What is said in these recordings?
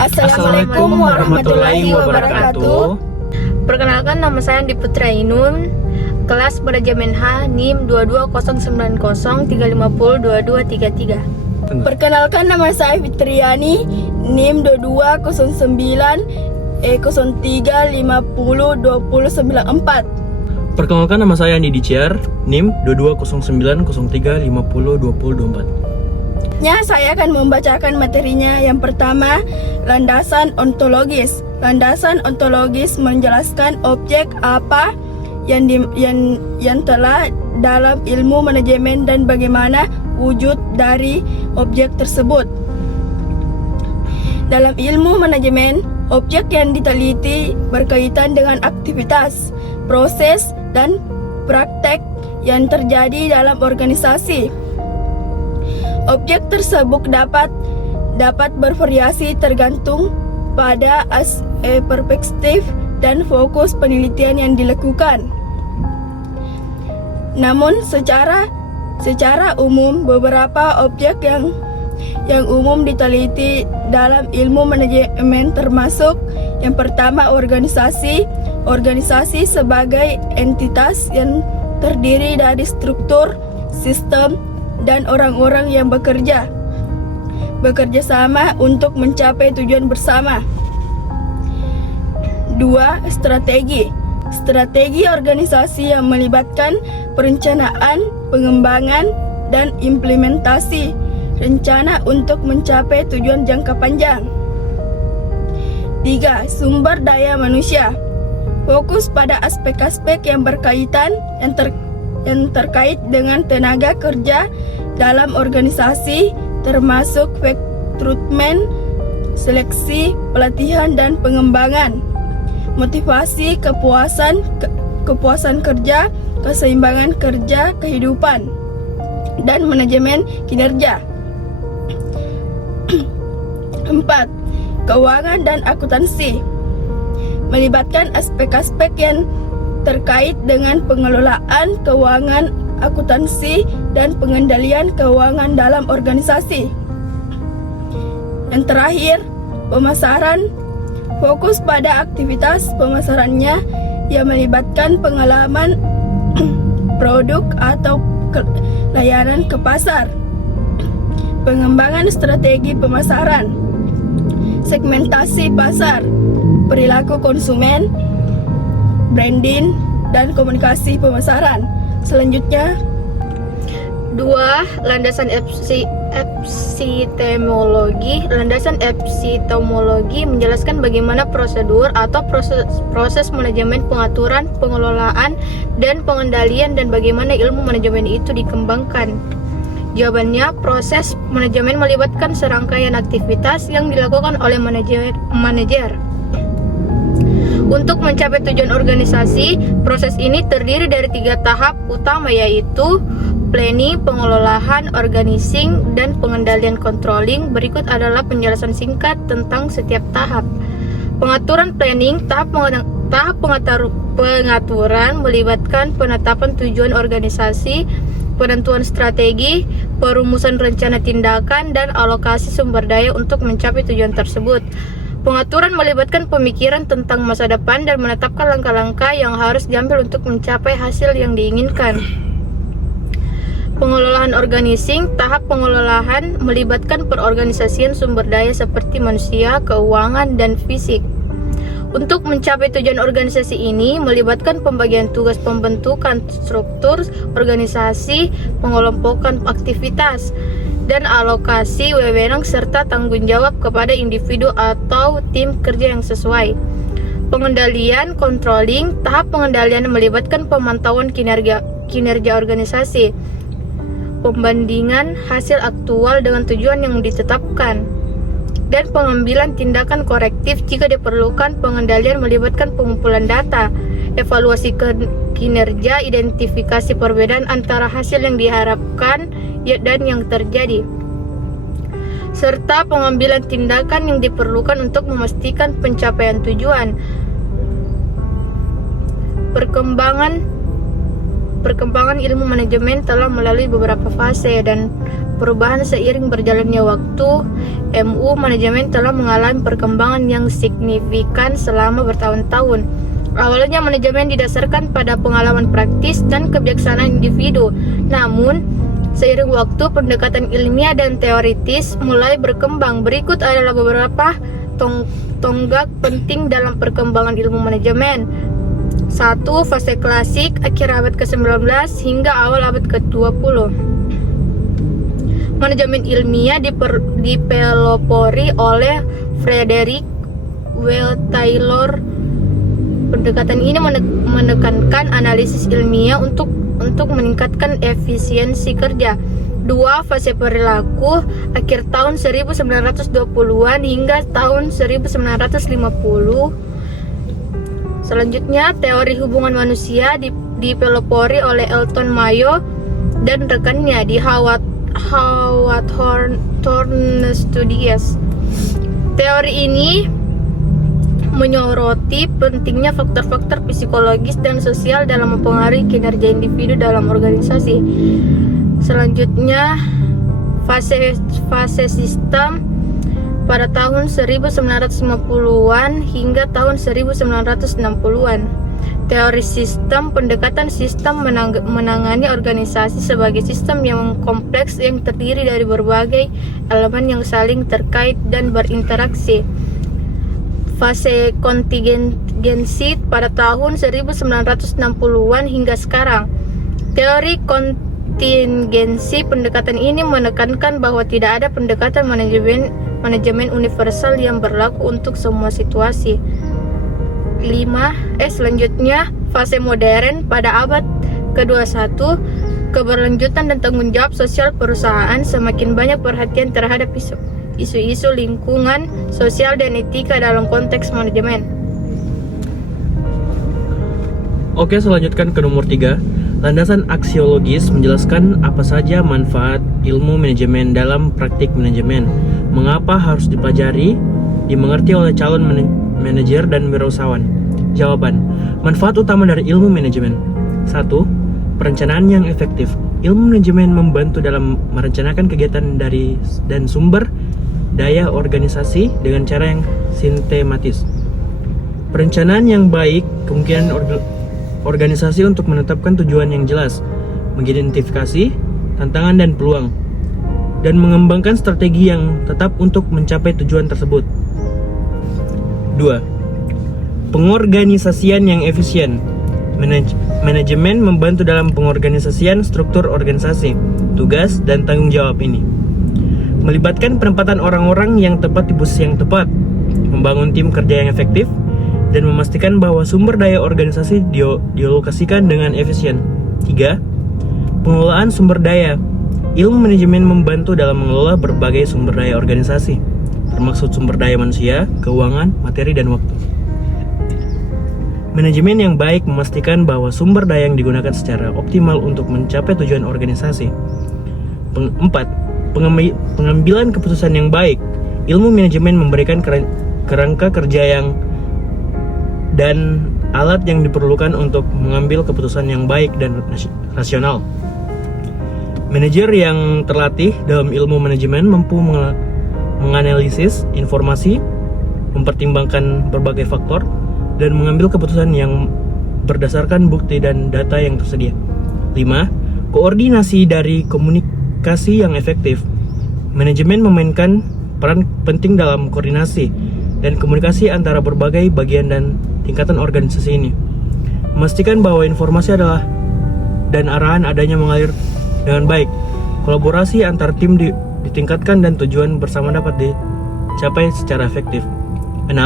Assalamualaikum warahmatullahi wabarakatuh. Perkenalkan, nama saya Andi Putra Ainun, kelas Manajemen H, NIM 22090350223. Perkenalkan, nama saya Fitriani, NIM 220903502094. Perkenalkan, nama saya Andi Diciar, NIM 220903502024. Saya akan membacakan materinya. Yang pertama, landasan ontologis. Landasan ontologis menjelaskan objek apa yang telah dalam ilmu manajemen dan bagaimana wujud dari objek tersebut. Dalam ilmu manajemen, objek yang diteliti berkaitan dengan aktivitas, proses, dan praktek yang terjadi dalam organisasi. Objek tersebut dapat bervariasi tergantung pada perspektif dan fokus penelitian yang dilakukan. Namun secara umum, beberapa objek yang umum diteliti dalam ilmu manajemen termasuk yang pertama, organisasi. Organisasi sebagai entitas yang terdiri dari struktur, sistem, dan orang-orang yang bekerja sama untuk mencapai tujuan bersama. 2. Strategi. Strategi organisasi yang melibatkan perencanaan, pengembangan, dan implementasi rencana untuk mencapai tujuan jangka panjang. 3. Sumber daya manusia. Fokus pada aspek-aspek yang berkaitan yang terkait dengan tenaga kerja dalam organisasi, termasuk rekrutmen, seleksi, pelatihan, dan pengembangan, motivasi, kepuasan kerja, keseimbangan kerja, kehidupan, dan manajemen kinerja. 4. Keuangan dan akuntansi. Melibatkan aspek-aspek yang terkait dengan pengelolaan keuangan, akuntansi, dan pengendalian keuangan dalam organisasi. Yang terakhir, pemasaran. Fokus pada aktivitas pemasarannya yang melibatkan pengalaman produk atau layanan ke pasar. Pengembangan strategi pemasaran, segmentasi pasar, perilaku konsumen, branding, dan komunikasi pemasaran. Selanjutnya, 2. Landasan epistemologi. Landasan epistemologi menjelaskan bagaimana prosedur atau proses manajemen, pengaturan, pengelolaan, dan pengendalian, dan bagaimana ilmu manajemen itu dikembangkan. Jawabannya, proses manajemen melibatkan serangkaian aktivitas yang dilakukan oleh manajer. Untuk mencapai tujuan organisasi, proses ini terdiri dari 3 tahap utama, yaitu planning, pengelolaan, organizing, dan pengendalian controlling. Berikut adalah penjelasan singkat tentang setiap tahap. Pengaturan planning. Tahap pengaturan melibatkan penetapan tujuan organisasi, penentuan strategi, perumusan rencana tindakan, dan alokasi sumber daya untuk mencapai tujuan tersebut. Pengaturan melibatkan pemikiran tentang masa depan dan menetapkan langkah-langkah yang harus diambil untuk mencapai hasil yang diinginkan. Pengelolaan organizing. Tahap pengelolaan melibatkan perorganisasian sumber daya seperti manusia, keuangan, dan fisik. Untuk mencapai tujuan organisasi ini melibatkan pembagian tugas, pembentukan struktur organisasi, pengelompokan aktivitas, dan alokasi wewenang serta tanggung jawab kepada individu atau tim kerja yang sesuai. Pengendalian controlling. Tahap pengendalian melibatkan pemantauan kinerja organisasi, pembandingan hasil aktual dengan tujuan yang ditetapkan, dan pengambilan tindakan korektif jika diperlukan. Pengendalian melibatkan pengumpulan data, evaluasi kinerja, identifikasi perbedaan antara hasil yang diharapkan dan yang terjadi, serta pengambilan tindakan yang diperlukan untuk memastikan pencapaian tujuan. Perkembangan ilmu manajemen telah melalui beberapa fase, dan perubahan seiring berjalannya waktu, MU manajemen telah mengalami perkembangan yang signifikan selama bertahun-tahun. Awalnya manajemen didasarkan pada pengalaman praktis dan kebijaksanaan individu. Namun, seiring waktu, pendekatan ilmiah dan teoritis mulai berkembang. Berikut adalah beberapa tonggak penting dalam perkembangan ilmu manajemen. 1. Fase klasik, akhir abad ke-19 hingga awal abad ke-20. Manajemen ilmiah dipelopori oleh Frederick W. Taylor. Pendekatan ini menekankan analisis ilmiah untuk meningkatkan efisiensi kerja. 2. Fase perilaku, akhir tahun 1920-an hingga tahun 1950. Selanjutnya, teori hubungan manusia dipelopori oleh Elton Mayo dan rekannya di Hawthorne Studies. Teori ini menyoroti pentingnya faktor-faktor psikologis dan sosial dalam mempengaruhi kinerja individu dalam organisasi. Selanjutnya, fase sistem pada tahun 1950-an hingga tahun 1960-an. Teori sistem, pendekatan sistem menangani organisasi sebagai sistem yang kompleks yang terdiri dari berbagai elemen yang saling terkait dan berinteraksi. Fase kontingensi pada tahun 1960-an hingga sekarang. Teori kontingensi, pendekatan ini menekankan bahwa tidak ada pendekatan manajemen universal yang berlaku untuk semua situasi. Selanjutnya, fase modern pada abad ke-21, keberlanjutan dan tanggung jawab sosial perusahaan. Semakin banyak perhatian terhadap isu-isu lingkungan, sosial, dan etika dalam konteks manajemen. Oke, selanjutkan ke nomor 3. Landasan aksiologis menjelaskan apa saja manfaat ilmu manajemen dalam praktik manajemen. Mengapa harus dipelajari, dimengerti oleh calon manajer dan wirausahawan? Jawaban. Manfaat utama dari ilmu manajemen. 1. Perencanaan yang efektif. Ilmu manajemen membantu dalam merencanakan kegiatan dan sumber daya organisasi dengan cara yang sistematis. Perencanaan yang baik kemungkinan organisasi untuk menetapkan tujuan yang jelas, mengidentifikasi tantangan dan peluang, dan mengembangkan strategi yang tetap untuk mencapai tujuan tersebut. 2. Pengorganisasian yang efisien. Manajemen membantu dalam pengorganisasian struktur organisasi, tugas, dan tanggung jawab ini. Melibatkan penempatan orang-orang yang tepat di posisi yang tepat, membangun tim kerja yang efektif, dan memastikan bahwa sumber daya organisasi dialokasikan dengan efisien. 3. Pengelolaan sumber daya. Ilmu manajemen membantu dalam mengelola berbagai sumber daya organisasi, termasuk sumber daya manusia, keuangan, materi, dan waktu. Manajemen yang baik memastikan bahwa sumber daya yang digunakan secara optimal untuk mencapai tujuan organisasi. 4. Pengambilan keputusan yang baik. Ilmu manajemen memberikan kerangka kerja dan alat yang diperlukan untuk mengambil keputusan yang baik dan rasional. Manajer yang terlatih dalam ilmu manajemen mampu menganalisis informasi, mempertimbangkan berbagai faktor, dan mengambil keputusan yang berdasarkan bukti dan data yang tersedia. 5. Koordinasi dari komunikasi yang efektif. Manajemen memainkan peran penting dalam koordinasi dan komunikasi antara berbagai bagian dan tingkatan organisasi ini. Memastikan bahwa informasi dan arahan adanya mengalir dengan baik. Kolaborasi antar tim ditingkatkan dan tujuan bersama dapat dicapai secara efektif. 6.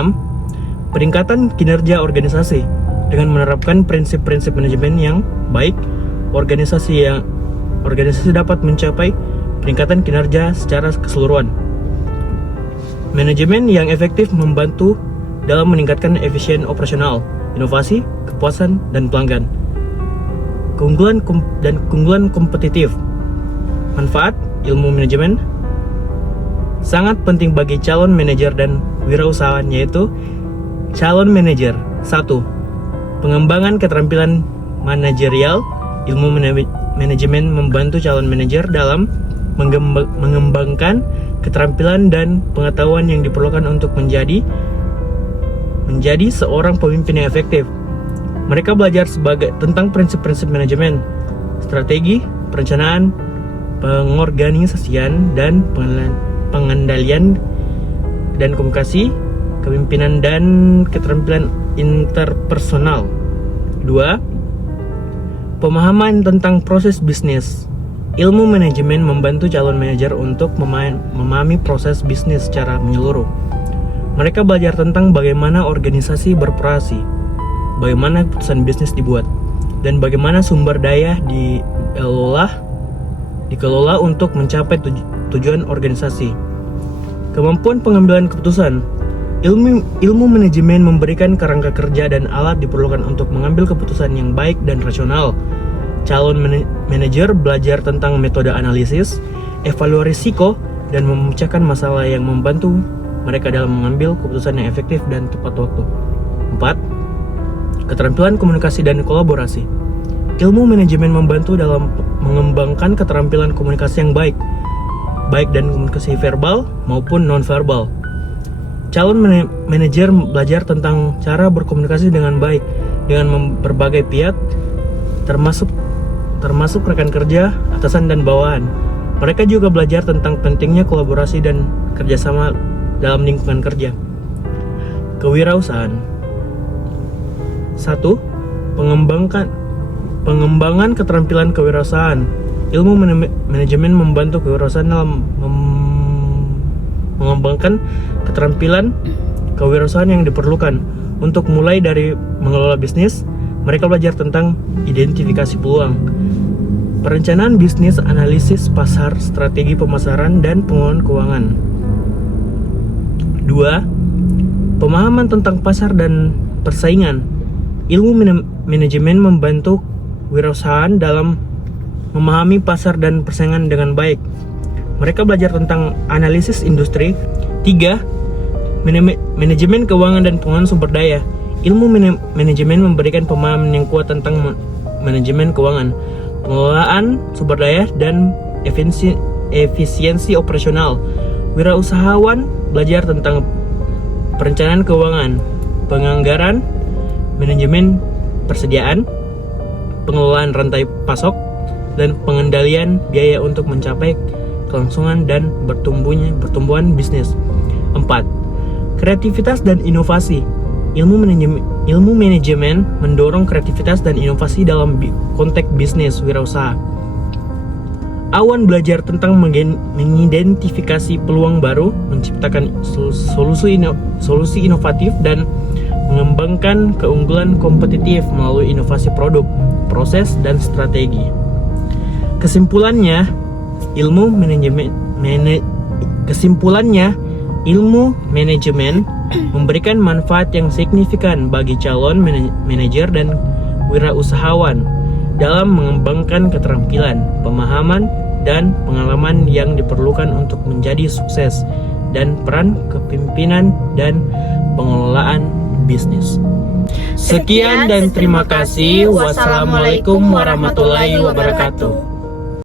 Peningkatan kinerja organisasi. Dengan menerapkan prinsip-prinsip manajemen yang baik, organisasi dapat mencapai peningkatan kinerja secara keseluruhan. Manajemen yang efektif membantu dalam meningkatkan efisien operasional, inovasi, kepuasan, dan pelanggan. Keunggulan kompetitif. Manfaat ilmu manajemen sangat penting bagi calon manajer dan wirausahawan, yaitu calon manajer. 1. Pengembangan keterampilan manajerial. Ilmu manajemen membantu calon manajer dalam mengembangkan keterampilan dan pengetahuan yang diperlukan untuk menjadi seorang pemimpin yang efektif. Mereka belajar tentang prinsip-prinsip manajemen, strategi, perencanaan, pengorganisasian, dan pengendalian dan komunikasi, kepemimpinan, dan keterampilan interpersonal. 2. Pemahaman tentang proses bisnis. Ilmu manajemen membantu calon manajer untuk memahami proses bisnis secara menyeluruh. Mereka belajar tentang bagaimana organisasi beroperasi, bagaimana keputusan bisnis dibuat, dan bagaimana sumber daya dikelola untuk mencapai tujuan organisasi. Kemampuan pengambilan keputusan. Ilmu manajemen memberikan kerangka kerja dan alat diperlukan untuk mengambil keputusan yang baik dan rasional. Calon manajer belajar tentang metode analisis, evaluasi risiko, dan memecahkan masalah yang membantu mereka dalam mengambil keputusan yang efektif dan tepat waktu. 4. Keterampilan komunikasi dan kolaborasi. Ilmu manajemen membantu dalam mengembangkan keterampilan komunikasi yang baik dan komunikasi verbal maupun non-verbal. Calon manajer belajar tentang cara berkomunikasi dengan baik dengan berbagai pihak, termasuk rekan kerja, atasan, dan bawahan. Mereka juga belajar tentang pentingnya kolaborasi dan kerjasama dalam lingkungan kerja. Kewirausahaan. 1. Pengembangan keterampilan kewirausahaan. Ilmu manajemen membantu kewirausahaan dalam mengembangkan keterampilan kewirausahaan yang diperlukan untuk mulai dari mengelola bisnis. Mereka belajar tentang identifikasi peluang, perencanaan bisnis, analisis pasar, strategi pemasaran, dan pengelolaan keuangan. 2. Pemahaman tentang pasar dan persaingan. Ilmu manajemen membantu kewirausahaan dalam memahami pasar dan persaingan dengan baik. Mereka belajar tentang analisis industri. 3. Manajemen keuangan dan pengelolaan sumber daya. Ilmu manajemen memberikan pemahaman yang kuat tentang manajemen keuangan, pengelolaan sumber daya, dan efisiensi operasional. Wirausahawan belajar tentang perencanaan keuangan, penganggaran, manajemen persediaan, pengelolaan rantai pasok, dan pengendalian biaya untuk mencapai kelangsungan dan pertumbuhan bisnis. 4. Kreativitas dan inovasi. Ilmu manajemen mendorong kreativitas dan inovasi dalam konteks bisnis wirausaha. Awan belajar tentang mengidentifikasi peluang baru, menciptakan solusi inovatif, dan mengembangkan keunggulan kompetitif melalui inovasi produk, proses, dan strategi. Kesimpulannya, ilmu manajemen memberikan manfaat yang signifikan bagi calon manajer dan wirausahawan dalam mengembangkan keterampilan, pemahaman, dan pengalaman yang diperlukan untuk menjadi sukses dan peran kepemimpinan dan pengelolaan bisnis. Sekian dan terima kasih. Wassalamualaikum warahmatullahi wabarakatuh.